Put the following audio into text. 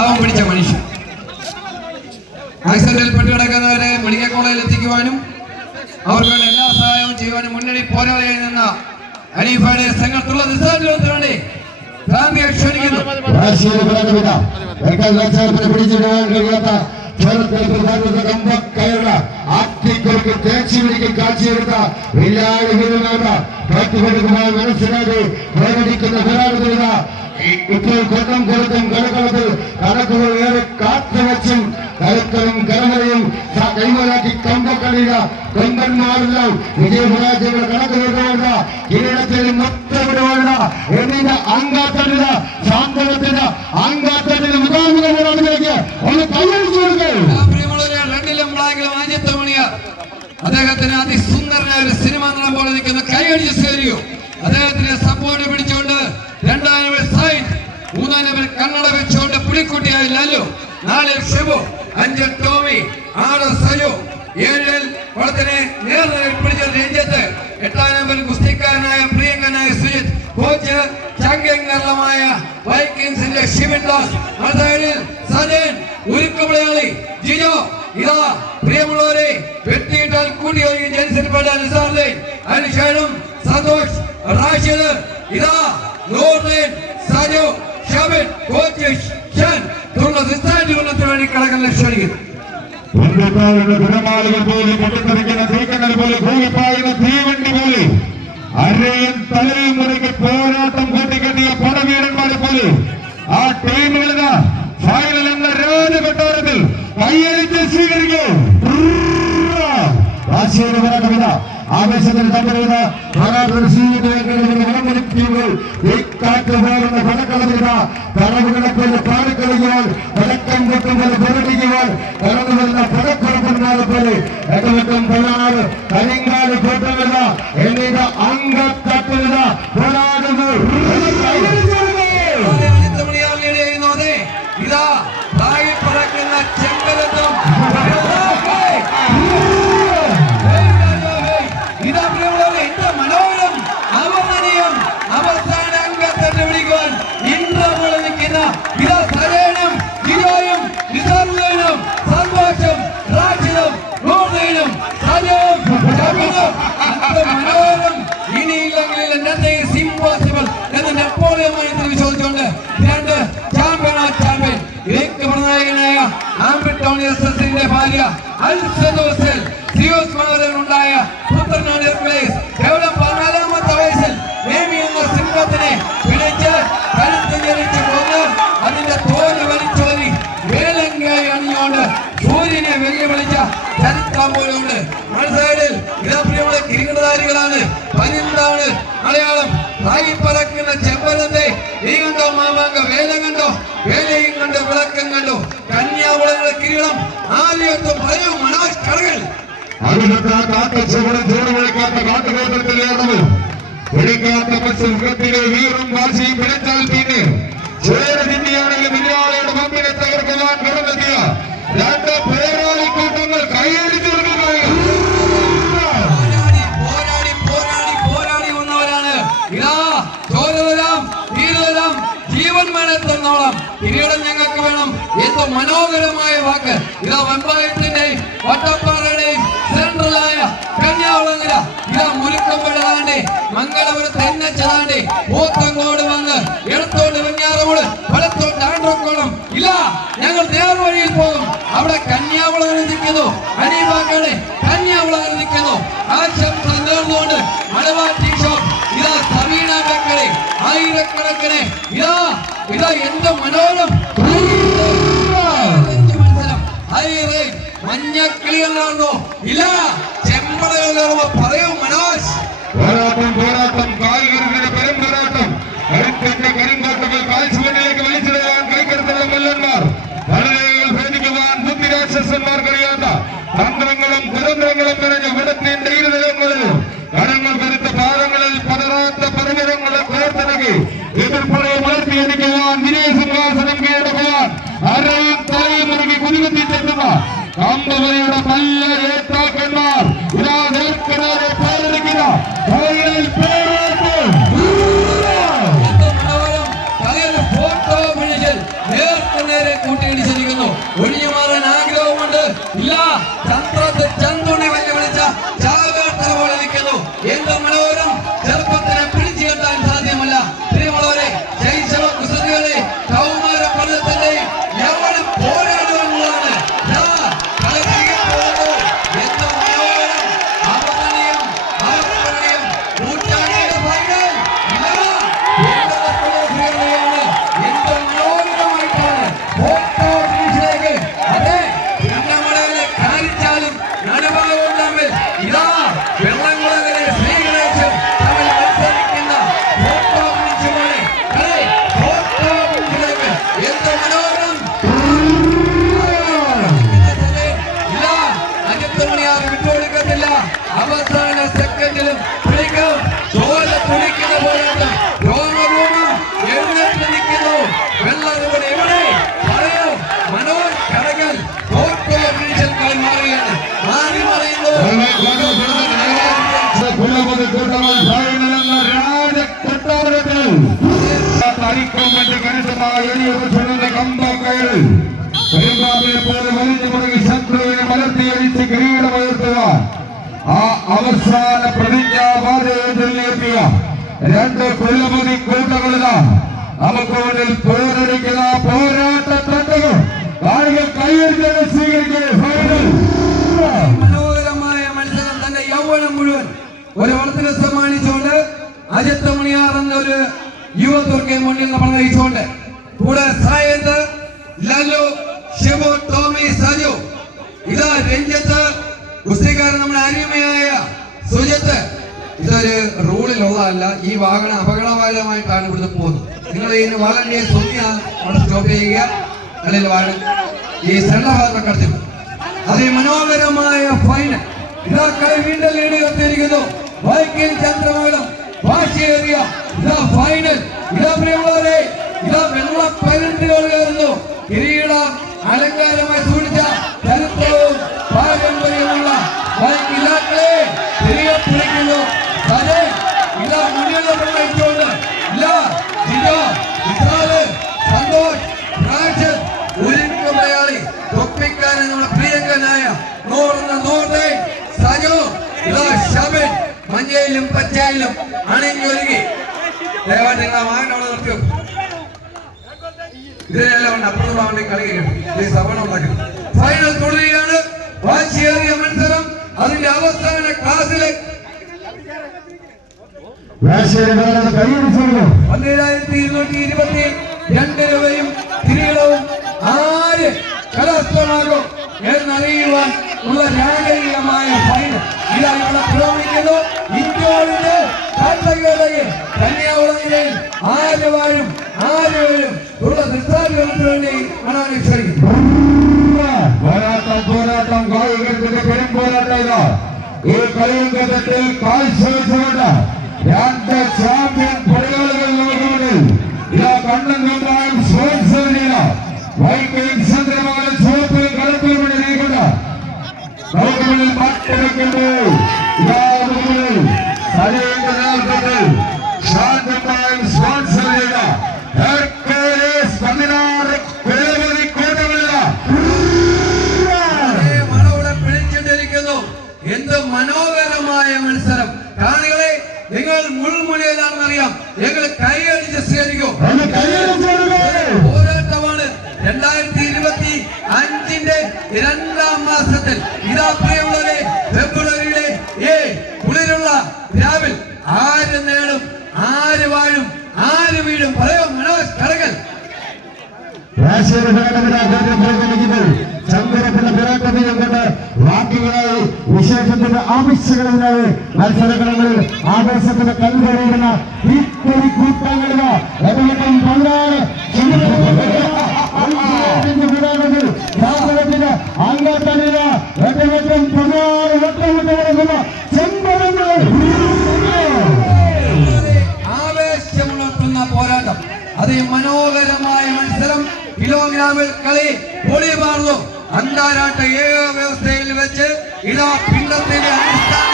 പാവം പിടിച്ച മനുഷ്യൻ. ആക്സിഡന്റിൽ പെട്ടുകിടക്കുന്നവരെ മെഡിക്കൽ കോളേജിൽ എത്തിക്കുവാനും അവർക്ക് എല്ലാ സഹായവും ചെയ്യുവാനും മുന്നണി പോരാളിയായി നിന്ന ഹനീഫയുടെ സംഘത്തുള്ള നിസ്സാരത്തിന് വേണ്ടി ഗാന്ധി ക്ഷണിക്കുന്നു. മനസ്സിലാക്കി ഇപ്പോൾ കൊല്ലം കൊല്ലത്തും കടകളത്തിൽ കണക്കുകൾ ഏറെ കാത്തുവച്ചും കരുത്തലും കരമലയും കൈമലാക്കി കമ്പക്കളിക കൊമ്പന്മാരെല്ലാം വിജയപരാജയങ്ങൾ കണക്കുകളുള്ള കിരീടത്തിൽ മൊത്തമിടുവാനുള്ള എന്നിന്റെ അംഗാത്തടിത സാന്ത്വനത്തിന് അംഗാത്തടിന് മുഖാമുഖത്തിലേക്ക് ഒന്ന് കൈയടിച്ചു അദ്ദേഹത്തിന് അതിസുന്ദരനായ ഒരു സിനിമ നടൻ പോലെ നിൽക്കുന്ന കൈയടിച്ച് സ്വീകരിക്കൂ. അദ്ദേഹത്തിന് സപ്പോർട്ട് പിടിച്ചുകൊണ്ട് 2ാം നമ്പർ സൈൻ, 3ാം നമ്പർ കണ്ണട വെച്ചുകൊണ്ട് പുലിക്കുട്ടിയായി ലാലു, 4 ഷിബു, 5 ടോമി, 6 സജു, 7 വളത്തിനെ നേർനിരയിൽ പിടിച്ച രഞ്ജിത്ത്, 8ാം നമ്പർ ഗുസ്തിക്കാരനായ പ്രിയങ്കനായ സുജിത്, കോച്ച് ചാമ്പ്യൻ കേരളമായ വൈക്കിങ്സിന്റെ ഷിബിൻ ദാസ്, മത്സരത്തിൽ സജൻ ഉരുക്കുമലയാളി ജിജോ. ഇതാ പ്രിയമുള്ളവരെ, വെട്ടിയിട്ടാൽ കൂടിയൊരുങ്ങി ജനിച്ചിൽപ്പെട്ട നിസാറിലെ അനുശേഷം സന്തോഷ്, റാഷിദ്, ഇതാ നൂർലൈൻ, സജു, ഷബിൻ, കോച്ച് ഷൻ തുടർന്ന് സിസ്ഥാനത്തിന് വേണ്ടി കടകൾ ക്ഷണിക്കുന്നു. തിരമാലകൾ പോലെ പൊട്ടിത്തെറിക്കുന്ന തീക്കനൽ പോലെ ഭൂമിപ്പായുന്ന തീവണ്ടി പോലെ അരയും തലയും മുടക്കി പോരാട്ടം കൂട്ടിക്കെട്ടിയ പടവീരന്മാരെ പോലെ ആ ടീമുകളിന് ഫൈനൽ എന്ന രാജകൊട്ടാരത്തിൽ കയ്യടിച്ച് സ്വീകരിക്കൂ. കവിത ആവേശത്തിൽ കണ്ടുവരുന്ന കാറ്റ് പോകുന്ന പടക്കളവിത തടവുകളെ പോലെ പാടിക്കളിക്കുവാൻ പടക്കം കൊട്ടുമ്പോൾ പുരടിക്കുവാൻ കടന്നു വരുന്ന പടക്കുറപ്പന്മാരെ പോലെ എട്ടവട്ടം പൊള്ളാറ് കരിങ്കാട് കൊട്ടുവിത എന്നിവ അംഗത്തട്ടുവിത പോരാടുന്നു. ഇതാ താഴെ പറക്കുന്ന ചെങ്കലത്തും ഇതാ എന്റെ മനോഹരം അവർണനീയം അവസാന അംഗത്തെ വിളിക്കുവാൻ ഇന്ദ്രപോലെ നിൽക്കുന്ന ഇതാ സജയനും ജിജോയും നിസാറുദ്ദീനും സന്തോഷും റാഷിദും നൂർദീനും സജയും മനോഹരം. ഇനിയില്ലെങ്കിൽ നത്തിങ് ഇംപോസിബിൾ എന്ന് നെപ്പോളിയനുമായി ചോദിച്ചുകൊണ്ട് 2 ചാമ്പ്യൻ നായകനായ ആംബിറ്റോണിയസിന്റെ ഭാര്യ അൽസദോസിൽ സിയോസ് മകനുണ്ടായ പുത്രനാണ് ഹെർക്കുലീസ്. കേവലം 14ാമത്തെ വയസ്സിൽ നേമി എന്ന സിംഹത്തിനെ പിടിച്ച് കഴുത്ത് ഞെരിച്ച് കൊന്ന് അതിന്റെ തോല് വലിച്ചോരി വേലങ്കായി അണിഞ്ഞുകൊണ്ട് സൂര്യനെ വെല്ലുവിളിച്ച ചരിത്രം പോലുണ്ട്. മത്സരത്തിൽ ഇതപ്രിയമുള്ള കിരീടധാരികളാണ്. 12 മലയാളം തായി പറക്കുന്ന ചെമ്പരത്തെ നീ കണ്ടോ മാമാങ്ക വേലം കണ്ടോ, വേലയും കണ്ട് വിളക്കം കണ്ടോ, കന്യാകുളങ്ങളുടെ കിരീടം ആദ്യത്തും പറയൂ മനോജ് കടകൾ. വീറും വാശിയും പിടിച്ചാൽ പിന്നെ ചേരതിന്റെയാണെങ്കിലും ഇന്ത്യയുടെ മുമ്പിനെ തകർക്കുവാൻ കടന്നെത്തിയ 2 പോരാളിക്കൂട്ടങ്ങൾ കൈയടിച്ചു ജീവന്മാരെത്തോളം കിരീടം ഞങ്ങൾക്ക് വേണം. എന്തോ മനോഹരമായ വാക്ക്. ഇതാ വമ്പായത്തിന്റെയും വട്ടപ്പാറയുടെയും സെൻട്രലായ കന്യാകുളങ്ങര ഇതാ മുരുക്കമ്പഴതാണ്ടി മംഗളപുരത്ത് എന്നച്ചതാണ്ടി പോത്തങ്കോട് വന്ന് ഇടത്തോട്ട് വെഞ്ഞാറമൂട് വലത്തോട്ട് ആൻഡ്രോക്കോളം ഇല്ല, ഞങ്ങൾ നേർവഴിയിൽ പോകും. അവിടെ കന്യാകുളങ്ങര നിൽക്കുന്നു, അനീബാക്കളുടെ കന്യാകുളങ്ങര നിൽക്കുന്നു. ആശംസ നേർന്നുകൊണ്ട് മലബാർ ടീ ഷോപ്പ് ഇതാ സവീന ബേക്കറി ആയിരക്കണക്കിന് ഇതാ എന്റെ മനോഹരം മത്സരം മഞ്ഞക്കിളികളാണോ ഇല്ല ചെമ്പടകളാണോ പറയൂ മനോജ്. പോരാട്ടം കാൽകരുവിന്റെ പെരുമ്പോരാട്ടം കരുത്തിന്റെ കരിങ്കാട്ടുകൾ കാൽച്ചുവട്ടിലേക്ക് വലിച്ചിടാൻ കൈകരുത്തുള്ള മല്ലന്മാർ പടകൾ ഭേദിക്കുവാൻ ബുദ്ധിരാക്ഷസന്മാർക്കറിയാത്ത തന്ത്രങ്ങളും കുതന്ത്രങ്ങളും നിറഞ്ഞ വിടത്തിന്റെ ഇരുതലങ്ങളിലും കരങ്ങൾ കരുത്ത പാദങ്ങളിൽ പതറാത്ത പർവ്വതങ്ങളെ കോർത്തിണക്കി എതിർപ്പുറയെ വളർത്തിയെടുക്കുവാൻ വിജയസിംഹാസനം കീഴടക്കുവാൻ അരയും തലയും മുറുകി കുതികുത്തിച്ചെത്തുന്ന കമ്പവലിയുടെ പല്ല ഏറ്റാക്കന്മാർ ഇതാ നേർക്കനാരെ പേരെടുക്കുന്ന ഫോട്ടോ നേർക്കുനേരെ നേരെ കൂട്ടിയിടിച്ചിരിക്കുന്നു. ഒഴിഞ്ഞു മാറാൻ ആഗ്രഹമുണ്ട്. ഇല്ല, ചന്ദ്രത്തെ ചന്തുണി വെല്ലുവിളിച്ച ചാവേട്ട പോലെ നിൽക്കുന്നു. എന്ത് മനോഹരം! ചെറുപ്പത്തിനെ പിടിച്ചു കെട്ടാൻ സാധ്യമല്ല. പ്രിയമുള്ളവരെ, ശൈശവ കുസൃതികളെ കൗമാര പള്ളത്തിന്റെ എവിടെ പോരാടുവാനുള്ളതാണ്. എന്ത് മനോഹരം! അവതരണീയം, അവതരണീയം, നൂറ്റാണ്ടിന്റെ ഫൈനൽ. എന്ത് മനോഹരമായിട്ടാണ് ഫോട്ടോ ഫിനിഷിലേക്ക്. അതെ, വെള്ളമുളകിലെ കാണിച്ചാലും നടുഭാഗവും തമ്മിൽ ഇതാ വെള്ളമുളകിലെ ശ്രീഗണേശൻ തമ്മിൽ മത്സരിക്കുന്ന ഫോട്ടോ ഫിനിഷ് പോലെ കളി ഫോട്ടോ ഫിനിഷിലേക്ക്. എന്ത് മനോഹരം! ഇല്ല, അജിത്തുമണിയാർ വിട്ടുകൊടുക്കത്തില്ല. അവസാന സെക്കൻഡിലും പിടിക്കും. ചോര തുടിക്കുന്ന പോരാട്ടം. രോമഭൂമി എഴുന്നേറ്റ് നിൽക്കുന്നു. വെള്ളത്തോട് എവിടെ പറയൂ. മനോജ് കടകൽ ഫോട്ടോ ഫിനിഷിൽ കളി മാറുകയാണ്. മാറി മറിയുന്നു. ആ അവസാന പ്രതിജ്ഞാവാദത്തിലെത്തിയ രണ്ട് കുലപതി കൂട്ടങ്ങളിതാ നമുക്ക് മുന്നിൽ പോരടിക്കുന്ന പോരാട്ടത്തട്ടുകൾ കാണികൾ കൈയടിച്ചാണ് സ്വീകരിക്കുന്നത്. മനോഹരമായ മത്സരം തന്റെ യൗവനം മുഴുവൻ ഒരു വളത്തിന് സമ്മാനിച്ചുകൊണ്ട് അജിത്ത് മണിയാർ എന്ന ഒരു യുവത്വർക്ക് മുന്നിൽ നമ്മൾ നയിച്ചുകൊണ്ട് കൂടെ സായന്ത്, ലല്ലു, ഷിബു, ടോമി, സജു, ഇതാ രഞ്ജിത്ത്, കുസ്തിക്കാരൻ നമ്മുടെ അരുമയായ സുജിത്ത്. ഇതൊരു റൂളിലുള്ളതല്ല. ഈ വാഹനം അപകടകരമായിട്ടാണ് ഇവിടുന്ന് പോകുന്നത്. നിങ്ങൾ ഈ വാഹനത്തെ അവിടെ സ്റ്റോപ്പ് ചെയ്യുക, അല്ലെങ്കിൽ വാഹനം ഈ സെൻട്രൽ കടത്തി. അതിമനോഹരമായ ഫൈനൽ. ഇതാ കളി വീണ്ടും ലീഡ് കത്തിയിരിക്കുന്നു. വൈക്കിൽ ചന്ദ്രമംഗലം വാശിയേറിയ ഇതാ ഫൈനൽ. ഇതാ പ്രിയമുള്ളവരെ, ഇതാ വെള്ള പൈലറ്റുകൾ കയറുന്നു. കിരീട അലങ്കാരമായി സൂക്ഷിച്ച ചരിത്രവും പാരമ്പര്യമുള്ള വൈക്കിലാക്കളെ തിരികെ പിടിക്കുന്നു. അതെ, ഇതാ മുന്നിലുള്ള വെള്ളയിച്ചുകൊണ്ട് ഇല്ല ജിജോ, ഇസാല്, സന്തോഷ്, രാജൻ, ഒരുക്കം മലയാളി തൊപ്പിക്കാരൻ നമ്മുടെ പ്രിയങ്കനായ നോർത്തെ സജു, ഇതാ ഷബിൻ മഞ്ഞയിലും പച്ചയിലും അണിഞ്ഞൊരുങ്ങി. ദയവായിട്ട് നിങ്ങളെ വാഹനം അവിടെ നിർത്തും. ഇതിനെല്ലാം ഉണ്ട്. അപ്പുറത്തുള്ള ആളുടെ കളി ഈ സവണം ഉണ്ടാക്കും. ഫൈനൽ തുടരുകയാണ്. വാശിയേറിയ മത്സരം അതിന്റെ അവസാന ക്ലാസ്സിലെ 12,222 രൂപയും കിരീടവും ആര് കലാസ്ത്രമാകും എന്നറിയുവാൻ ഉള്ള രാജകീയമായ ഫൈനൽ ഇതാ ഇവിടെ പുരോഗമിക്കുന്നു. ഇന്ത്യയുടെ കാട്ടകേളയിൽ കന്യാകുളങ്ങളിൽ ആര് വാഴും ആര് വരും ഉള്ള നിസ്സാരങ്ങൾക്ക് വേണ്ടി കാണാൻ ശ്രമിക്കും. പോരാട്ടം കായികത്തിന്റെ പെരും പോരാട്ടം. ഈ കളിയങ്കത്തിൽ കാഴ്ചവെച്ചുകൊണ്ട് രണ്ട് ചാമ്പ്യൻ പടയാളികൾ ലോകങ്ങളിൽ ഇതാ കണ്ണൻ കമ്പായം സ്പോൺസർ ചെയ്ത വൈക്കൈ ചന്ദ്രമംഗലം ചുവപ്പിൽ കളത്തിൽ വേണ്ടി നീക്കുന്ന ലോകങ്ങളിൽ മാറ്റിവെക്കുമ്പോൾ ഇതാ മുകളിൽ സജീവന്റെ നേതൃത്വത്തിൽ ശാന്തമായും സ്പോൺസർ ചെയ്ത ഹെർക്കുലീസ് 16 കുലപതി കൂട്ടമില്ല മണവിടെ പിടിച്ചിട്ടിരിക്കുന്നു. എന്ത് മനോഹരമായ മത്സരം! കാണികളെ, നിങ്ങൾ മുൾമുനയിലാണെന്നറിയാം. ഞങ്ങൾ കൈയടിച്ച് സ്വീകരിക്കും. പോരാട്ടമാണ് 2025 2-ാം മാസത്തിൽ. ഇതാ പ്രിയമുള്ളവരെ, ഫെബ്രുവരിയിലെ കുളിരുള്ള രാവിൽ ആര് നേടും ആര് വാഴും ആര് വീഴും പറയോ മനോജ് കടകൽ. ചന്ദ്രത്തിന്റെ പിറക്കത്തിലും കൊണ്ട് വാക്കുകളായി വിശേഷത്തിന്റെ ആവശ്യങ്ങളില്ലാതെ മത്സരങ്ങളിൽ ആവേശത്തിന്റെ കൽവറിയുന്ന ഈ കൂട്ടങ്ങളിലോ ഏകദേശം 16 അംഗത്തണിക ഏകദേശം 16 ചെമ്പരങ്ങൾ ആവേശമുണർത്തുന്ന പോരാട്ടം. അതിമനോഹരമായ മത്സരം. കിലോഗ്രാമിൽ കളി പൊളിമാറുന്നു. അന്താരാഷ്ട്ര ഏക വ്യവസ്ഥയിൽ വെച്ച് ഇതാ പിണ്ടത്തിന്റെ അടിസ്ഥാന